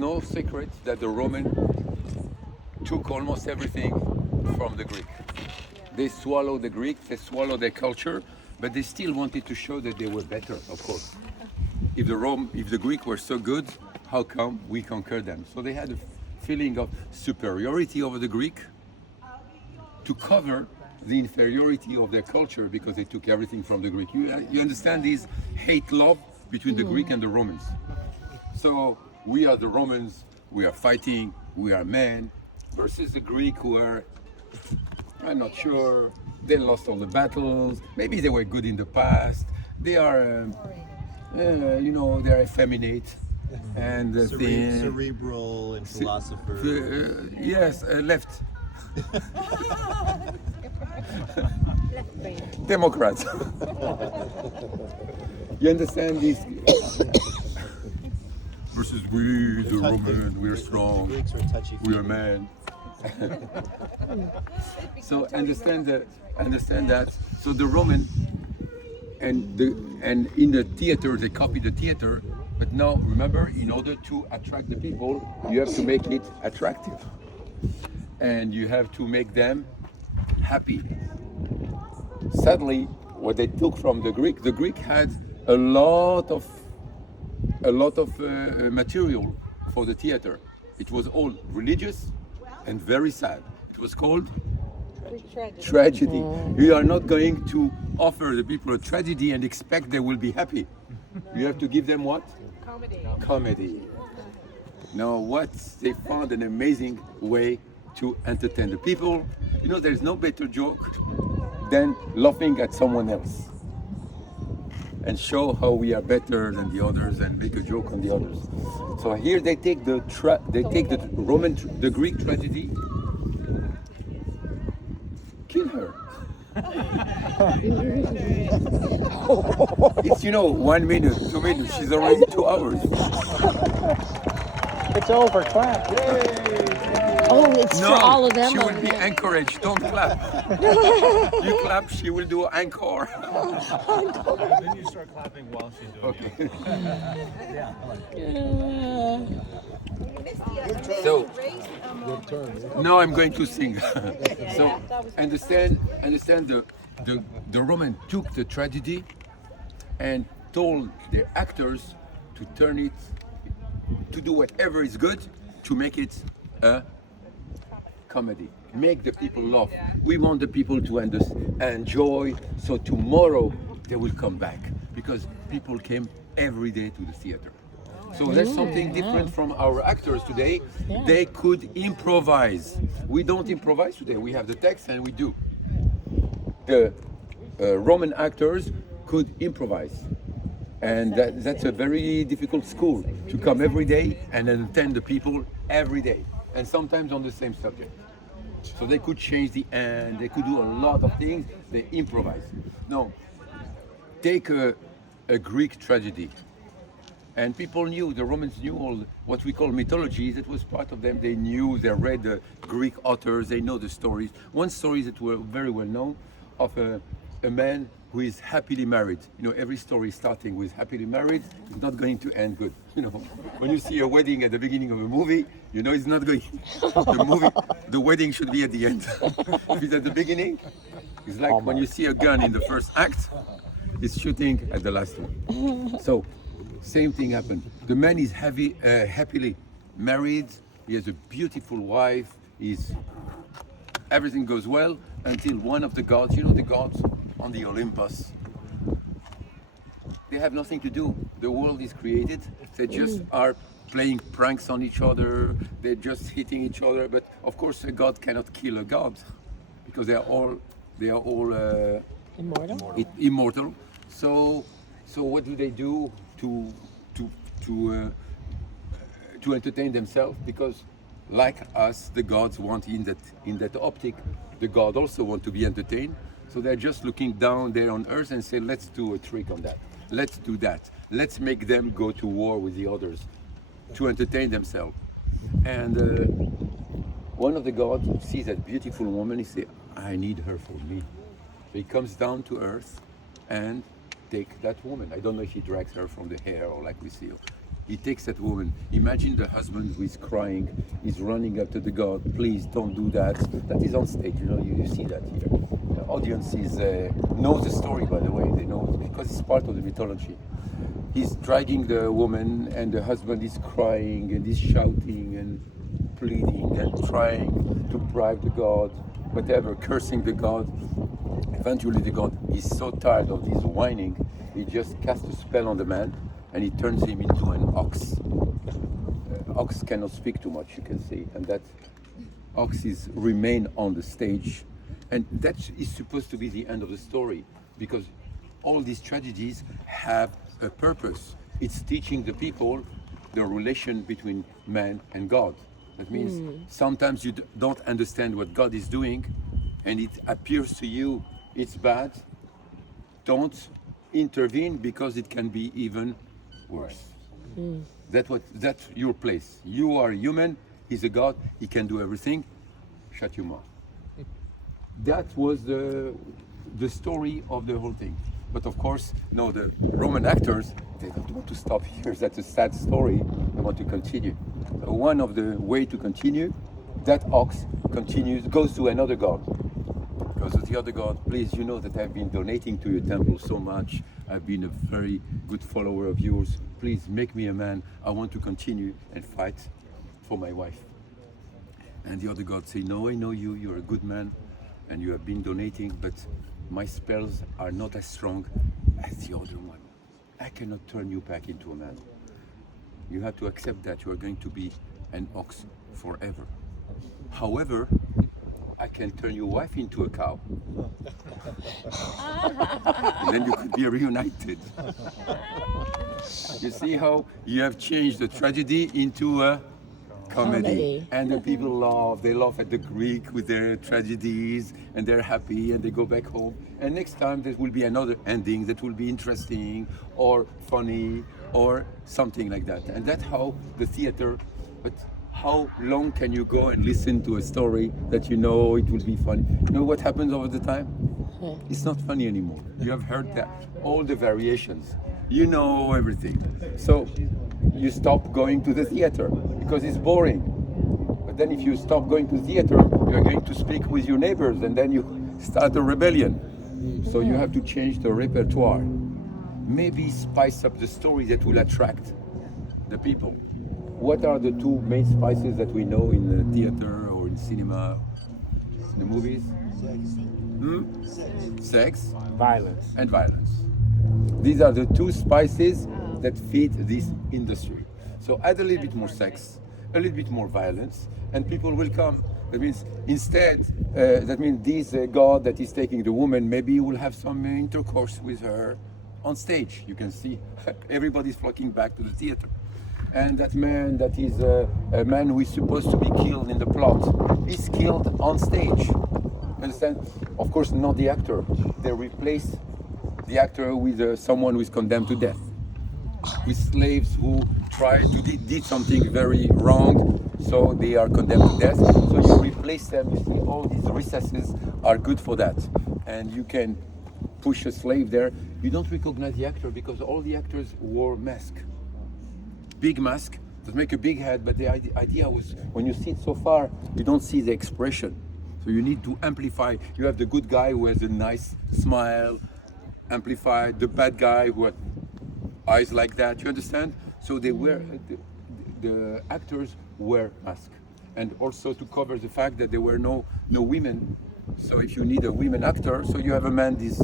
no secret that the Roman took almost everything from the Greek. They swallowed the Greek, they swallowed their culture, but they still wanted to show that they were better, of course. If the Greek were so good, how come we conquered them? So they had a feeling of superiority over the Greek to cover the inferiority of their culture because they took everything from the Greek. You understand this hate-love between the Greek and the Romans. So we are the Romans, we are fighting, we are men, versus the Greek who are, I'm not sure, they lost all the battles, maybe they were good in the past, they are, they're effeminate and cerebral and philosopher. yes, left. Democrats. You understand this? Versus we, the Roman, we are strong, we are men. So understand that. So the Roman and in the theater they copy the theater, but now remember, in order to attract the people, you have to make it attractive, and you have to make them happy. Sadly, what they took from the Greek had a lot of material for the theater. It was all religious and very sad. It was called tragedy. You are not going to offer the people a tragedy and expect they will be happy. You have to give them what? Comedy. Now what? They found an amazing way to entertain the people. You know, there's no better joke than laughing at someone else and show how we are better than the others and make a joke on the others. So here they take the Greek tragedy, kill her. It's 1 minute, 2 minutes. She's already 2 hours. It's over. Clap. Oh, it's for all of them. She will be encouraged. Don't clap. You clap, she will do encore. Then you start clapping while she's doing it. So now I'm going to sing. So understand the Roman took the tragedy and told the actors to turn it, to do whatever is good to make it a comedy. Make the people laugh. We want the people to enjoy, so tomorrow they will come back, because people came every day to the theater. So there's something different from our actors today. They could improvise. We don't improvise today. We have the text and we do. The Roman actors could improvise. And that's a very difficult school, to come every day and entertain the people every day, and sometimes on the same subject. So they could change the end, they could do a lot of things, they improvise. No, take a Greek tragedy. And people knew, the Romans knew all what we call mythologies, it was part of them. They knew, they read the Greek authors, they know the stories. One story that were very well known of a man who is happily married. Every story starting with happily married is not going to end good. When you see a wedding at the beginning of a movie, it's not going. The wedding should be at the end. If it's at the beginning, it's like when you see a gun in the first act, it's shooting at the last one. So, same thing happened. The man is happily married. He has a beautiful wife. Everything goes well until one of the gods, the gods on the Olympus, they have nothing to do. The world is created. They just are playing pranks on each other. They're just hitting each other. But of course, a god cannot kill a god, because they are all immortal. So what do they do to entertain themselves? Because like us, the gods want in that optic, the god also want to be entertained. So they're just looking down there on earth and say, let's do a trick on that. Let's do that. Let's make them go to war with the others to entertain themselves. And one of the gods sees that beautiful woman. He says, I need her for me. So he comes down to earth and takes that woman. I don't know if he drags her from the hair or like we see. he takes that woman. Imagine the husband who is crying, he's running up to the God, please don't do that. That is on stage, you see that here. The audience knows the story, by the way, they know it because it's part of the mythology. He's dragging the woman and the husband is crying and he's shouting and pleading and trying to bribe the God, whatever, cursing the God. Eventually the God is so tired of this whining, he just casts a spell on the man and he turns him into an ox. Ox cannot speak too much, you can see, and that ox remain on the stage, and that is supposed to be the end of the story, because all these tragedies have a purpose. It's teaching the people the relation between man and God. That means sometimes you don't understand what God is doing, and it appears to you it's bad. Don't intervene because it can be even worse. That's your place. You are human. He's a God. He can do everything. Shut your mouth. That was the story of the whole thing. But of course, no, the Roman actors, they don't want to stop here. That's a sad story. They want to continue. So one of the way to continue, that ox continues, goes to another god. Goes to the other god, please, you know that I've been donating to your temple so much. I've been a very good follower of yours. Please make me a man. I want to continue and fight for my wife. And the other god say, no, I know you, you're a good man and you have been donating, but my spells are not as strong as the other one. I cannot turn you back into a man. You have to accept that you are going to be an ox forever. However, I can turn your wife into a cow. And then you could be reunited. You see how you have changed the tragedy into a comedy. And the people laugh. They laugh at the Greek with their tragedies and they're happy and they go back home. And next time there will be another ending that will be interesting or funny or something like that. And that's how the theater, but how long can you go and listen to a story that you know it will be funny? You know what happens over the time? It's not funny anymore. You have heard that, all the variations. You know everything. So you stop going to the theater because it's boring. But then if you stop going to theater, you're going to speak with your neighbors and then you start a rebellion. So you have to change the repertoire. Maybe spice up the story that will attract the people. What are the two main spices that we know in the theater or in cinema, the movies? Sex, Violence. and violence. These are the two spices that feed this industry. So add a little bit more sex, a little bit more violence, and people will come. That means instead, that means this God that is taking the woman, maybe he will have some intercourse with her on stage. You can see everybody's flocking back to the theater. And that man that is a man who is supposed to be killed in the plot is killed on stage. Understand? Of course, not the actor. They replace the actor with someone who is condemned to death. With slaves who did something very wrong, so they are condemned to death. So you replace them. You see, all these recesses are good for that. And you can push a slave there. You don't recognize the actor because all the actors wore masks. Big mask that make a big head, but the idea was when you sit so far, you don't see the expression. So you need to amplify. You have the good guy who has a nice smile, amplify the bad guy who had eyes like that. You understand? So they wear the actors wear masks, and also to cover the fact that there were no women. So if you need a women actor, so you have a man this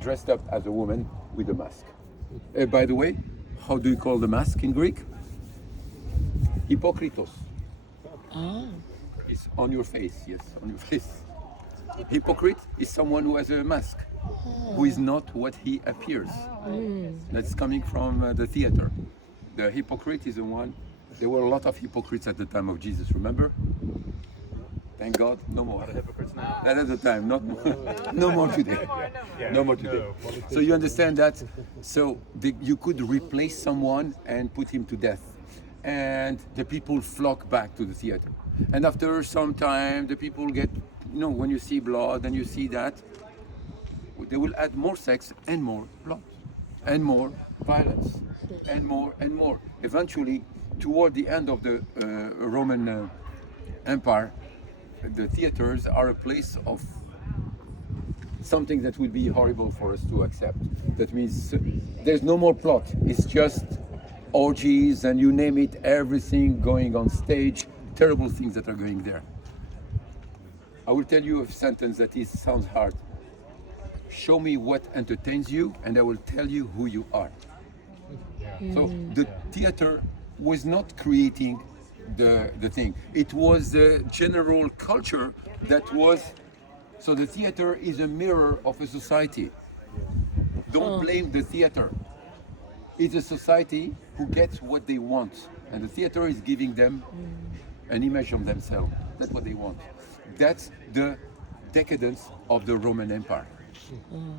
dressed up as a woman with a mask. By the way, how do you call the mask in Greek? Hypokritos. It's on your face, yes, on your face. Hypocrite is someone who has a mask, who is not what he appears. That's coming from the theater. The hypocrite is the one. There were a lot of hypocrites at the time of Jesus, remember? Thank God, no more. Hypocrites now. That at the time, not no more today. No more today. So you understand that? So you could replace someone and put him to death. And the people flock back to the theater. And after some time, the people get, when you see blood and you see that, they will add more sex and more blood and more violence. and more and more. Eventually, toward the end of the Roman Empire, the theaters are a place of something that would be horrible for us to accept. That means there's no more plot. It's just orgies and you name it, everything going on stage, terrible things that are going there. I will tell you a sentence that sounds hard. Show me what entertains you and I will tell you who you are. So the theater was not creating the thing. It was the general culture that was. So the theater is a mirror of a society. Don't blame the theater. It's a society who gets what they want. And the theater is giving them an image of themselves. That's what they want. That's the decadence of the Roman Empire.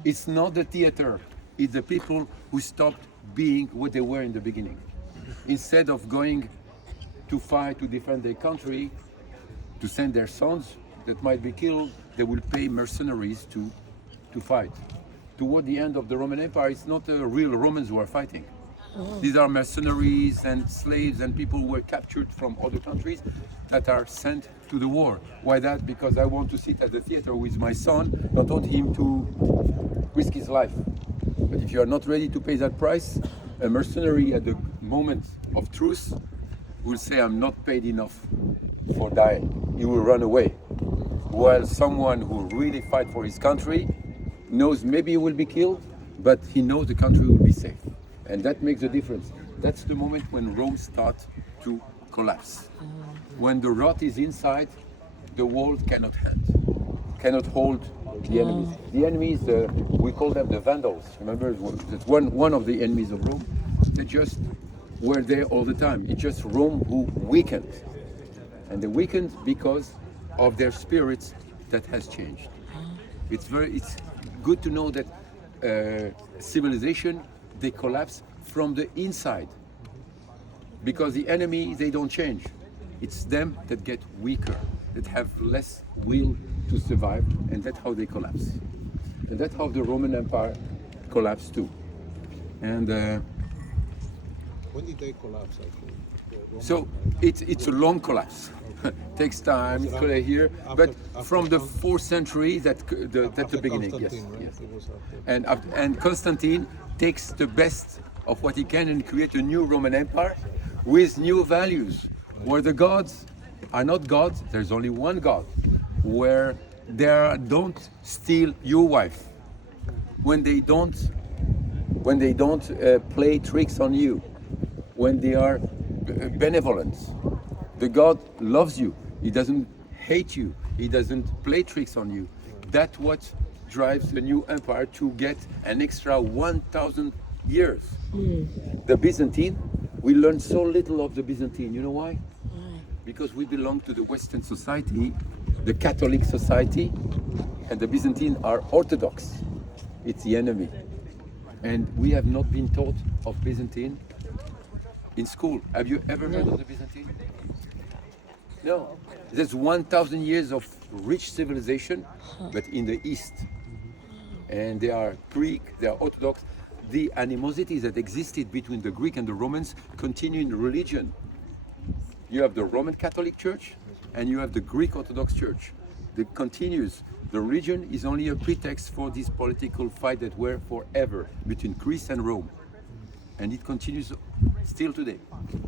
It's not the theater, it's the people who stopped being what they were in the beginning. Instead of going to fight to defend their country, to send their sons that might be killed, they will pay mercenaries to fight. Toward the end of the Roman Empire, it's not the real Romans who are fighting. These are mercenaries and slaves and people who were captured from other countries that are sent to the war. Why that? Because I want to sit at the theater with my son, not want him to risk his life. But if you are not ready to pay that price, a mercenary at the moment of truce will say, I'm not paid enough for dying. He will run away. While someone who really fights for his country knows maybe he will be killed, but he knows the country will be safe. And that makes a difference. That's the moment when Rome starts to collapse. When the rot is inside, the world cannot hold the enemies. The enemies, we call them the Vandals. Remember, that's one of the enemies of Rome. They just were there all the time. It's just Rome who weakened. And they weakened because of their spirits that has changed. It's good to know that civilization, they collapse from the inside. Because the enemy, they don't change. It's them that get weaker, that have less will to survive, and that's how they collapse. And that's how the Roman Empire collapsed too. And when did they collapse actually? So it's a long collapse. Takes time. It's here, but from the 4th century, that's the beginning. Yes, yes. And Constantine takes the best of what he can and create a new Roman Empire with new values, where the gods are not gods. There's only one God. Where don't steal your wife. When they don't play tricks on you. When they are benevolent. The God loves you. He doesn't hate you. He doesn't play tricks on you. That's what drives the new empire to get an extra 1,000 years. The Byzantine, we learned so little of the Byzantine. You know why? Because we belong to the Western society, the Catholic society, and the Byzantine are Orthodox. It's the enemy. And we have not been taught of Byzantine in school. Have you ever heard of the Byzantine? No. There's 1,000 years of rich civilization, but in the East. And they are Greek, they are Orthodox. The animosities that existed between the Greek and the Romans continue in religion. You have the Roman Catholic Church and you have the Greek Orthodox Church. That continues. The religion is only a pretext for this political fight that were forever between Greece and Rome. And it continues still today.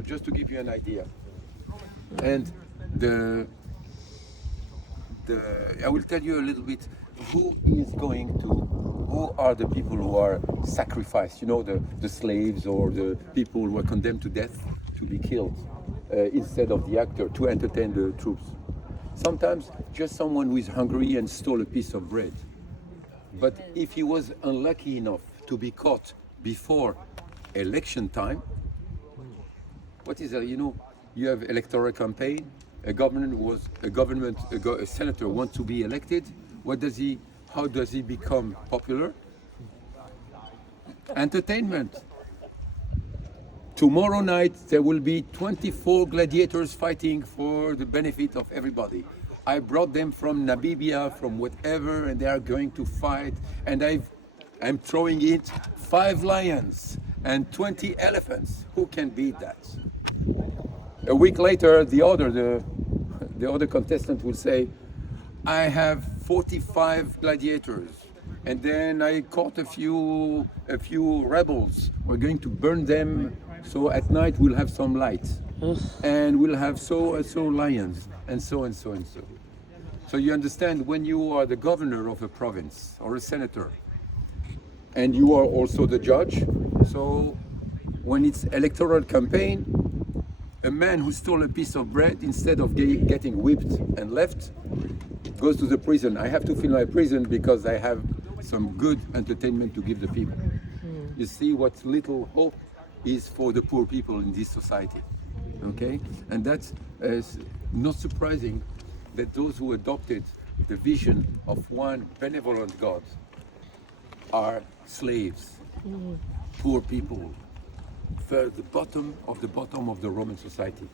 Just to give you an idea. And I will tell you a little bit who are the people who are sacrificed, you know, the slaves or the people who are condemned to death to be killed instead of the actor to entertain the troops. Sometimes just someone who is hungry and stole a piece of bread. But if he was unlucky enough to be caught before election time, what is that? You know, you have electoral campaign. A senator wants to be elected. How does he become popular? Entertainment. Tomorrow night there will be 24 gladiators fighting for the benefit of everybody. I brought them from Namibia, from whatever, and they are going to fight. And I'm throwing in 5 lions and 20 elephants. Who can beat that? A week later, the other contestant will say, I have 45 gladiators, and then I caught a few rebels. We're going to burn them, so at night we'll have some light, and we'll have so and so lions, and so and so and so. So you understand, when you are the governor of a province or a senator, and you are also the judge, so when it's electoral campaign, a man who stole a piece of bread, instead of getting whipped and left, goes to the prison. I have to fill my prison because I have some good entertainment to give the people. You see what little hope is for the poor people in this society. Okay? And that's not surprising that those who adopted the vision of one benevolent God are slaves, poor people, the bottom of the Roman society.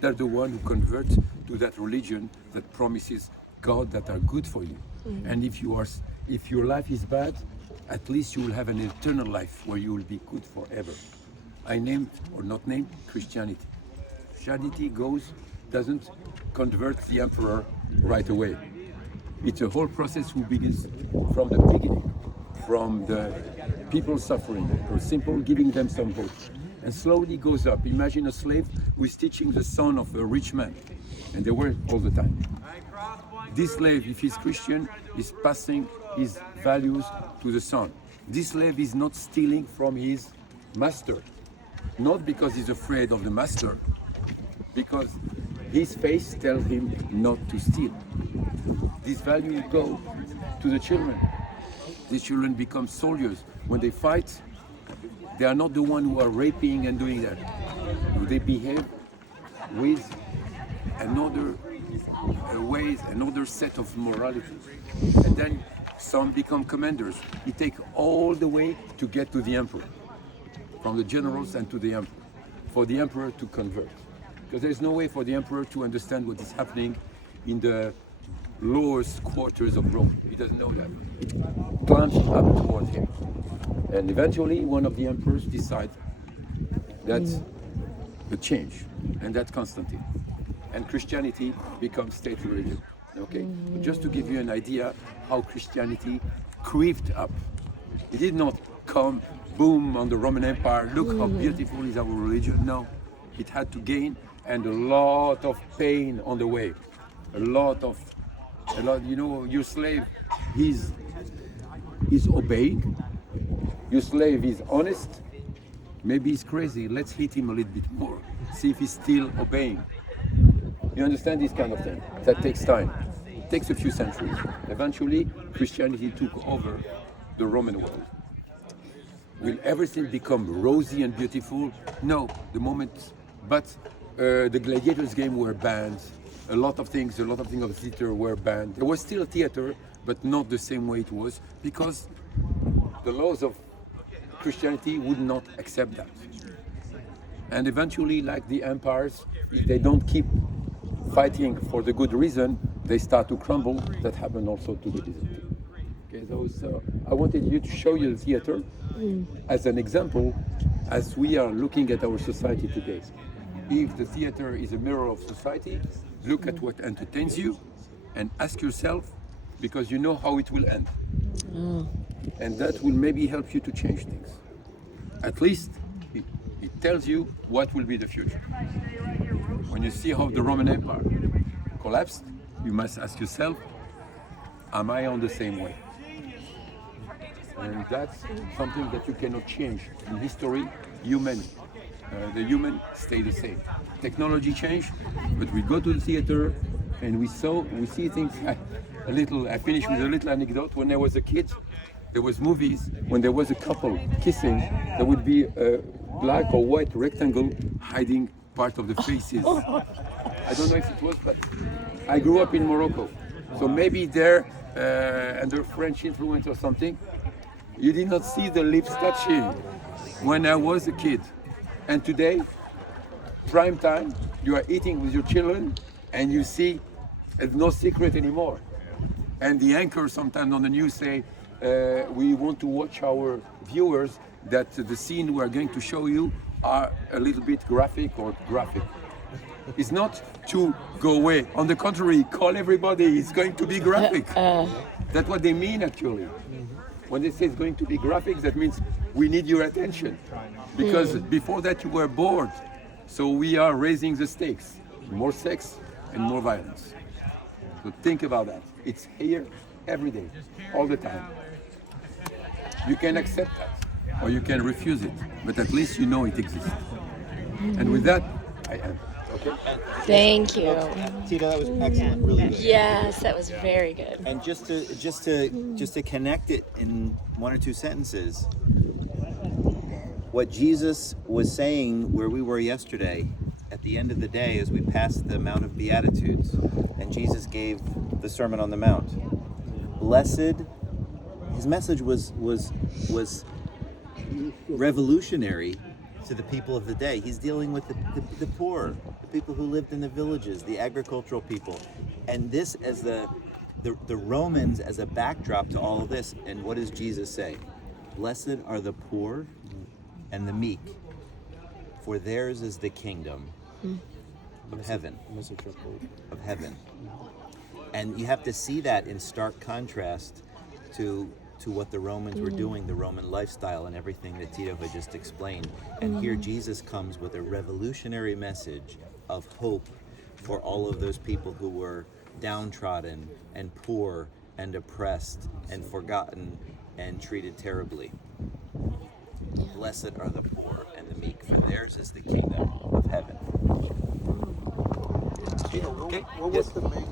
They're the one who convert to that religion that promises God that are good for you. And if your life is bad, at least you will have an eternal life where you will be good forever. I named or not named Christianity. Christianity doesn't convert the emperor right away. It's a whole process who begins from the beginning, from the people suffering, or simple giving them some hope, and slowly goes up. Imagine a slave who is teaching the son of a rich man, and they were all the time. This slave, if he's Christian, is passing his values to the son. This slave is not stealing from his master, not because he's afraid of the master, because his faith tells him not to steal. These values go to the children. These children become soldiers. When they fight, they are not the ones who are raping and doing that. They behave with another another set of morality. And then some become commanders. It takes all the way to get to the emperor, from the generals and to the emperor, for the emperor to convert. Because there's no way for the emperor to understand what is happening in the lowest quarters of Rome. He doesn't know that. It climbs up towards him. And eventually one of the emperors decides that the change, and that's Constantine. And Christianity becomes state religion. Okay? But just to give you an idea how Christianity creeped up. It did not come boom on the Roman Empire, look how beautiful is our religion. No, it had to gain, and a lot of pain on the way. A lot, you know, your slave, he's obeying. Your slave is honest. Maybe he's crazy. Let's hit him a little bit more. See if he's still obeying. You understand this kind of thing? That takes time. It takes a few centuries. Eventually, Christianity took over the Roman world. Will everything become rosy and beautiful? No, the moment. But the gladiators' game were banned. A lot of things of theater were banned. There was still theater, but not the same way it was, because the laws of Christianity would not accept that. And eventually, like the empires, if they don't keep fighting for the good reason, they start to crumble. That happened also to the Byzantine. Okay, so I wanted you to show you the theater as an example, as we are looking at our society today. If the theater is a mirror of society, look at what entertains you and ask yourself, because you know how it will end. And that will maybe help you to change things. At least it tells you what will be the future. When you see how the Roman Empire collapsed, you must ask yourself, am I on the same way? And that's something that you cannot change. In history, the human stay the same. Technology changed, but we go to the theater and we see things. I finish with a little anecdote. When I was a kid, there was movies, when there was a couple kissing, there would be a black or white rectangle hiding part of the faces. I don't know if it was, but I grew up in Morocco. So maybe there, under French influence or something, you did not see the lips touching when I was a kid. And today, prime time, you are eating with your children and you see it's no secret anymore. And the anchor sometimes on the news say, we want to watch our viewers that the scene we're going to show you are a little bit graphic or graphic. It's not to go away. On the contrary, call everybody. It's going to be graphic. That's what they mean actually. When they say it's going to be graphic, that means we need your attention. Because before that you were bored. So we are raising the stakes. More sex and more violence. So think about that. It's here every day, all the time. You can accept that or you can refuse it, but at least you know it exists. And with that, I end. Okay? Thank you. Tito, that was excellent, really good. Yes, that was very good. And just to connect it in one or two sentences, what Jesus was saying where we were yesterday, at the end of the day, as we passed the Mount of Beatitudes, and Jesus gave the Sermon on the Mount. Blessed, his message was revolutionary to the people of the day. He's dealing with the poor, the people who lived in the villages, the agricultural people, and this as the Romans as a backdrop to all of this. And what does Jesus say? Blessed are the poor and the meek, for theirs is the kingdom of heaven. Of heaven. And you have to see that in stark contrast to what the Romans were doing, the Roman lifestyle and everything that Tito had just explained. And here Jesus comes with a revolutionary message of hope for all of those people who were downtrodden and poor and oppressed and forgotten and treated terribly. Blessed are the poor and the meek, for theirs is the kingdom of heaven. What Okay. was the main